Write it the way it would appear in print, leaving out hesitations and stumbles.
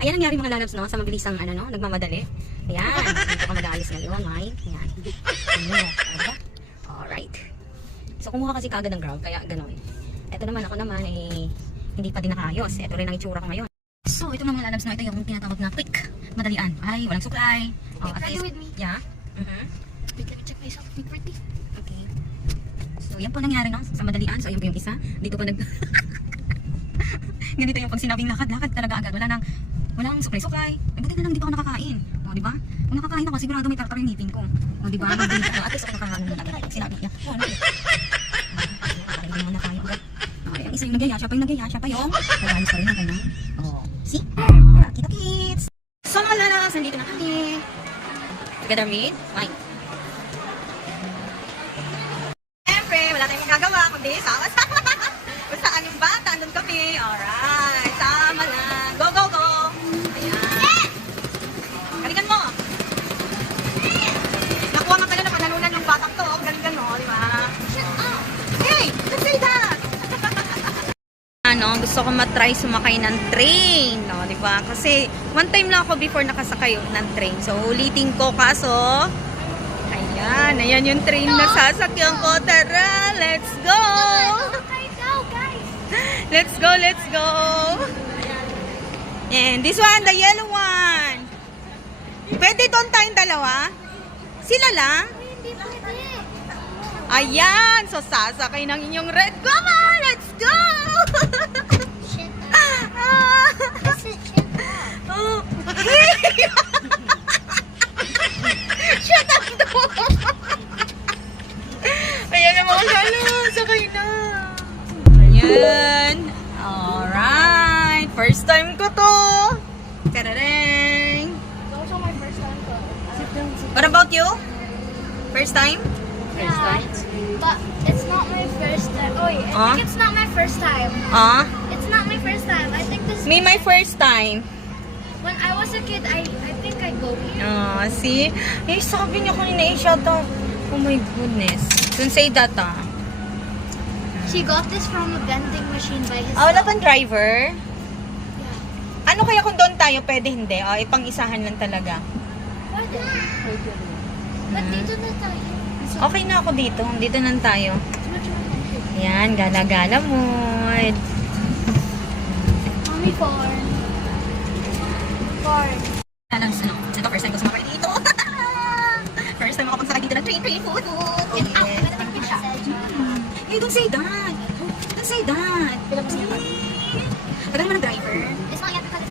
Ayan ang nangyari mga lalabs, no? Sa mabilisang, ano, no? Nagmamadali. Ayan. Dito ka mag-aayos ngayon, May. Ayan. Diba? Alright. So, kumuha kasi kagad ng ground, kaya ganun. Ito naman, ako naman, eh, hindi pa din nakaayos. Ito rin ang itsura ko ngayon. So, ito na mga lalabs, no? Ito yung tinatawag na quick. Madalian. Ay, walang suklay. Oh, at least, with me. yeah. Wait, let me check myself. Wait, pretty. Okay. So, yan po nangyari, no? Sa madalian. So, ayun po yung isa. Dito po ganito yung pag sinabing lakad talaga agad. Walang suklay-suklay. Eh, buti na lang, di pa ako nakakain. O, di ba? Kung nakakain ako, sigurado may tartar yung ngipin ko. O, di ba? Mabilis ako. At least ako nakakain mo talaga. Sinabi niya. O, ano? Nakakain mo na tayo. Okay, ang isa yung nagyaya. Siya pa yung nagyaya. Siya pa yung nag-alis pa rin ang kanyang. O, see? Kita kids! So, mga lalas, nandito na kami. Together with Mike. Siyempre, wala tayong magagawa kundi sama-sama. Kung saan yung bata, andun kami. Alright, sama na. Go, go, go. Ayan. Galingan mo. Nakuha nga pala na panalunan ng batang to. Galingan mo, di ba? Hey, don't say that. Ano, gusto ko matry sumakay ng train, no, di ba? Kasi one time lang ako before nakasakay ng train. So ulitin ko kaso ayan yung train na sasakyan ko. Tara, let's go. Let's go, let's go. And this one, the yellow one. Pwede doon tayong dalawa? Sila lang? Hindi pwede. Ayan, so sasakay ng inyong red. Come on, let's go! Shit up. This is shit up. Oh. Shut up daw! Ayan na mga lalo, sakay na. Ayan. Alright, first time ko to. Karareng. It's also my first time to sit down. What about you? First time? Yeah, but it's not my first time. Oh yeah, I think it's not my first time. It's not my first time. I think this Me, my first time. when I was a kid, I think I go here. See? Eh, sabi niya kanina i-shout out. Oh my goodness. Don't say that, He got this from a vending machine by his Wala pang driver? Yeah. Ano kaya kung doon tayo? Pwede hindi. Ipang-isahan lang talaga. Pwede. But dito na tayo. Okay na ako dito. Dito na tayo. Much more. Yan, gala-gala mood. Mommy corn. Corn. Ito, first time ko sumakay dito. First time ako pagsakay dito ng train, food. Hey, don't say that. Don't say that. Tagal naman ng driver.